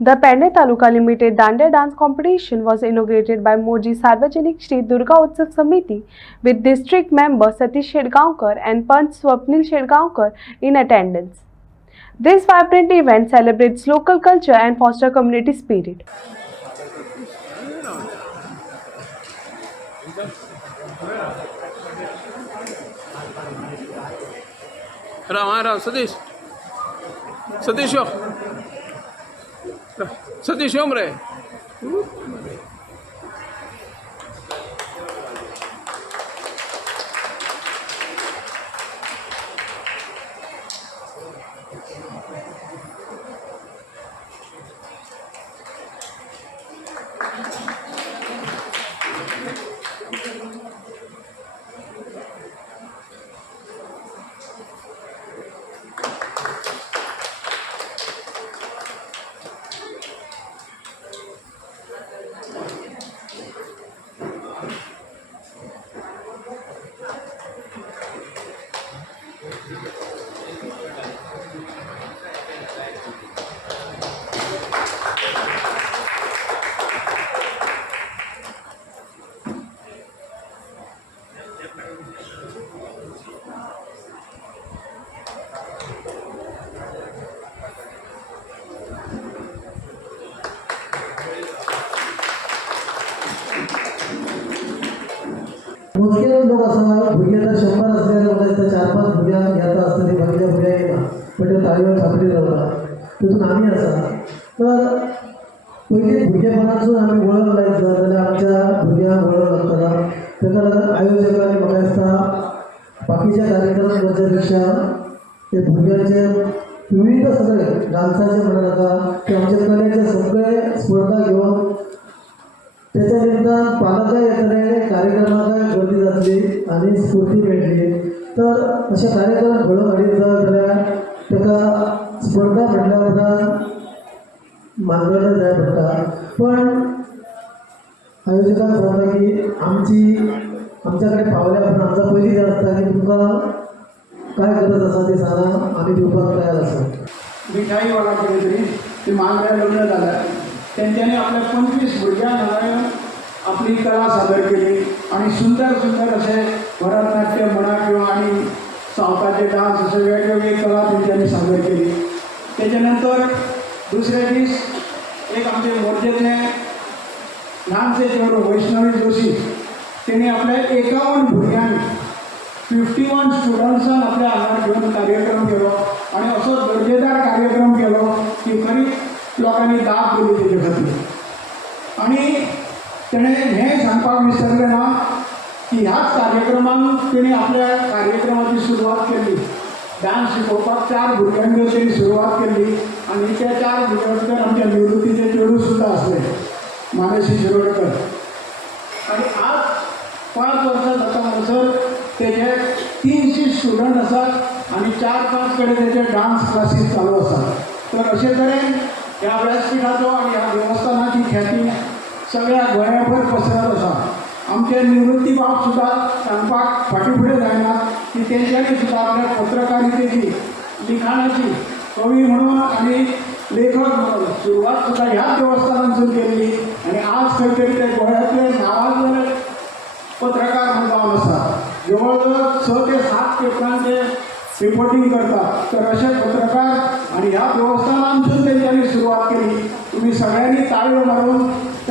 The Pende Taluka Limited Dandiya dance competition was inaugurated by Moji Sarvajanik Shri Durga Utsav Samiti with district member Satish Shedgaonkar and Panch Swapnil Shedgaonkar in attendance. This vibrant event celebrates local culture and fosters community spirit. राव सतीश सतीश यो सतीश योम रे मोजके लोक असा भुरगे तर 100 असलेले लोकांचं 4-5 भुरग्या घेता असताना बाकीच्या भुरग्या येना पण ते ताळीवर थापली रावता तितून आम्ही असा तर पयली भुरगेपणासून आमी वळख लायत जाल्यार आमच्या भुरग्यांक वळख लागतला तेका लागून आयोजकांनी म्हाका दिसता बाकीच्या कार्यक्रम करच्यापेक्षा ते भुरग्यांचे विविध सगळे डान्साचे म्हणा नाका ते आमच्या कलेचे सगळे स्पर्धा घेवन त्याच्या निमित्तान पालकय येतले कार्यक्रमाक गर्दी जातली आणि स्फूर्ती मेळटली तर अशे कार्यक्रम घडोवन हाडीत जाय जाल्यार ताका स्पर्धा म्हटल्या उपरांत मानवलें जाय पडटा पण आयोजकांक सांगता की आमच्या कडेन पावल्या पण आमचा पयली जाय आसता की तुमकां काय गरज आसा ते सांगा आमी दिवपाक तयार आसा मिठाई वाला कितें तरी ती मानल्या लग्न जाल्यार तेंच्यांनी आपल्या 25 भुरग्यांक हांगा आपली कला सादर केली आणि सुंदर सुंदर असे भरतनाट्य म्हणा किंवा आणि सावताचे डान्स असे वेगवेगळी कला तेंच्यांनी सादर केली त्याच्यानंतर दुसरे दीस एक आमचे मोर्चेतले ल्हानशे चेडूं वैष्णवी जोशी तेणी आपल्या 51 भुरग्यांक 51 स्टुडंट्सांक आपल्या हांगा घेवन कार्यक्रम केलो आणि असो दर्जेदार कार्यक्रम केलो की खरीच लोकांनी दाद दिली तेजे खातीर आणि तेणें हें सांगपाक विसरलें ना की ह्याच कार्यक्रमाक तेणी आपल्या कार्यक्रमाची सुरवात केली डान्स शिकोवपाक 4 भुरग्यांक तेणी सुरवात केली आणि त्या 4 भुरग्यां भितर आमच्या निवृत्तीचे चेडूं सुद्दां आसले मानसी शिरोडकर आणि आज 5 वर्सां जाता म्हणसर तेजे 300 स्टुडंट आसात आणि 4-5 कडेन तेजे डान्स क्लासीस चालू आसात तर अशे तरेन ह्या व्यासपीठाचो आणि ह्या देवस्थानाची ख्याती सगळ्या गोंयभर पसरत आसा आमचे निवृत्ती बाब सुद्दां सांगपाक फाटीफुडें जायनात की तेंच्यांनी सुद्दां आपल्या पत्रकारितेची लिखाणाची कवी म्हणून आणि लेखक म्हणून सुरवात सुद्दां ह्याच देवस्थानांतून केल्ली आणि आज खंय तरी ते गोंयांतले नांवाजलेले पत्रकार म्हणून जावन आसा जवळ 6 ते 7 पेपरांचे रिपोर्टिंग करतात तर असे पत्रकार आणि ह्या देवस्थानांतून तेंच्यांनी सुरवात केली तुम्ही सगळ्यांनी ताळयो मारून